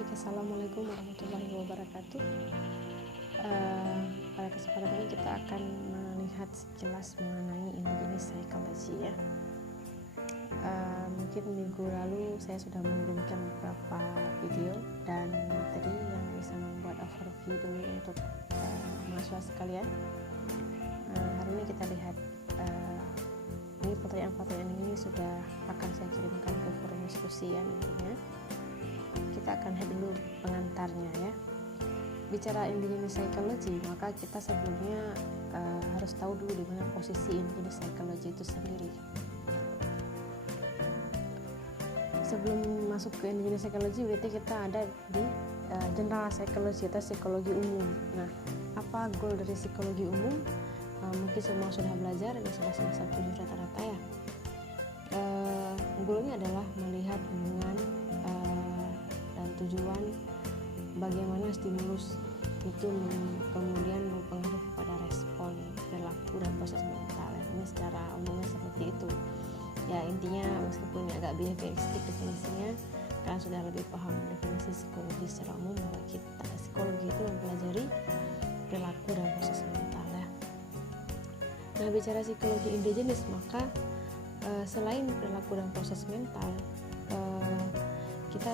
Baik, assalamualaikum warahmatullahi wabarakatuh. Pada kesempatan ini kita akan melihat sekilas mengenai indigenous psychology ya. Mungkin minggu lalu saya sudah mengirimkan beberapa video dan materi yang bisa membuat overview dulu untuk mahasiswa sekalian. Hari ini kita lihat ini pertanyaan-pertanyaan ini sudah akan saya kirimkan ke forum diskusi ya nantinya. Kita akan lihat dulu pengantarnya ya. Bicara indigenous psychology, maka kita sebelumnya harus tahu dulu di mana posisi indigenous psychology itu sendiri. Sebelum masuk ke indigenous psychology, berarti kita ada di general psychology atau psikologi umum. Nah, apa goal dari psikologi umum? Mungkin semua sudah belajar, ini sudah semester 7 rata-rata ya. Goalnya adalah melihat hubungan dan tujuan bagaimana stimulus itu kemudian berpengaruh pada respon perilaku dan proses mental. Ini secara umumnya seperti itu ya. Intinya meskipun agak behavioristik definisinya, kalian sudah lebih paham definisi psikologi secara umum bahwa kita psikologi itu mempelajari perilaku dan proses mental ya. Nah, bicara psikologi indigenous, maka selain perilaku dan proses mental, kita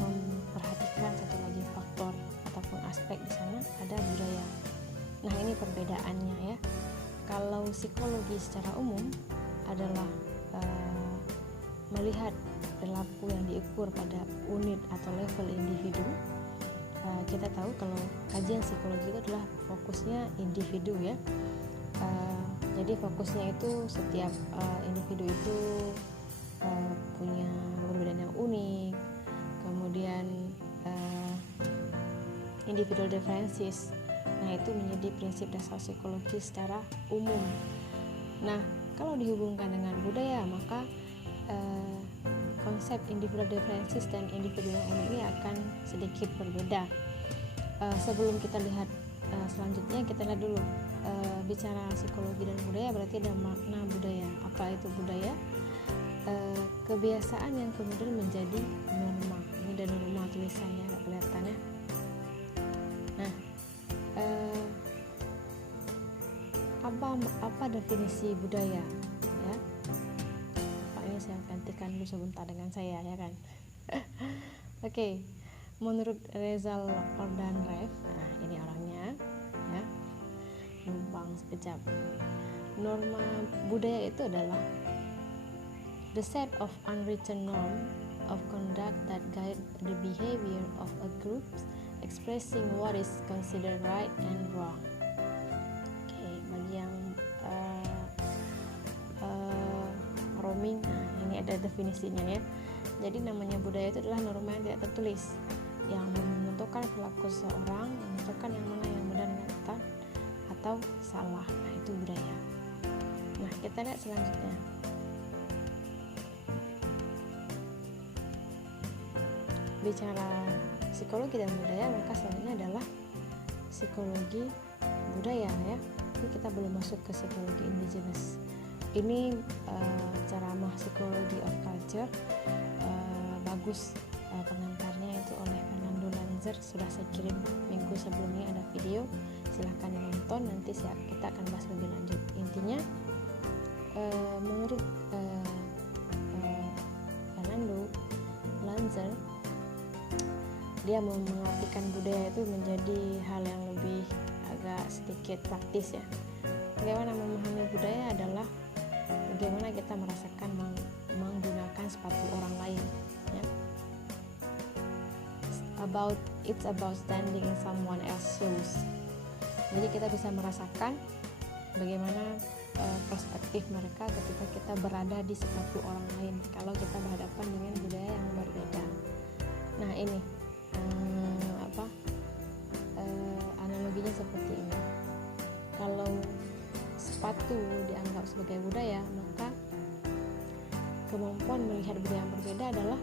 memperhatikan satu lagi faktor ataupun aspek di sana, ada budaya. Nah, ini perbedaannya ya. Kalau psikologi secara umum adalah melihat perilaku yang diukur pada unit atau level individu. Kita tahu kalau kajian psikologi itu adalah fokusnya individu ya. Jadi fokusnya itu setiap individu itu punya perbedaan yang unik, kemudian individual differences. Nah, itu menjadi prinsip dasar psikologi secara umum. Nah, kalau dihubungkan dengan budaya, maka konsep individual differences dan individual yang unik ini akan sedikit berbeda. Sebelum kita lihat selanjutnya, kita lihat dulu bicara psikologi dan budaya, berarti ada makna budaya. Apa itu budaya? Kebiasaan yang kemudian menjadi norma. Ini dari norma tulisannya, nggak kelihatan ya. Nah, apa definisi budaya ya? Pak, ini saya gantikan dulu sebentar dengan saya ya kan. Oke. Menurut Rezal Ordanrev, nah ini orangnya ya, numpang sekejap. Norma budaya itu adalah the set of unwritten norm of conduct that guide the behavior of a group, expressing what is considered right and wrong. Oke, bagi yang roaming, nah ini ada definisinya ya. Jadi namanya budaya itu adalah norma yang tidak tertulis, yang menentukan perilaku seseorang, menentukan yang mana yang benar dan benar atau salah. Nah, itu budaya. Nah, kita lihat selanjutnya. Bicara psikologi dan budaya, maka selanjutnya adalah psikologi budaya ya. Ini kita belum masuk ke psikologi indigenous. Ini ceramah psikologi of culture, bagus pengantarnya itu oleh Fernando Lanzer, sudah saya kirim minggu sebelumnya, ada video, silahkan nonton, nanti kita akan bahas lebih lanjut. Intinya menurut Fernando Lanzer, dia mengartikan budaya itu menjadi hal yang lebih agak sedikit praktis ya. Bagaimana memahami budaya adalah bagaimana kita merasakan menggunakan sepatu orang lain ya. It's about standing in someone else's shoes. Jadi kita bisa merasakan bagaimana perspektif mereka ketika kita berada di sepatu orang lain kalau kita berhadapan dengan budaya yang berbeda. Nah, ini analoginya seperti ini. Kalau sepatu dianggap sebagai budaya, maka kemampuan melihat budaya yang berbeda adalah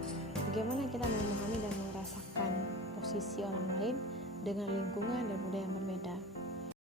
bagaimana kita memahami dan merasakan posisi orang lain dengan lingkungan dan budaya yang berbeda.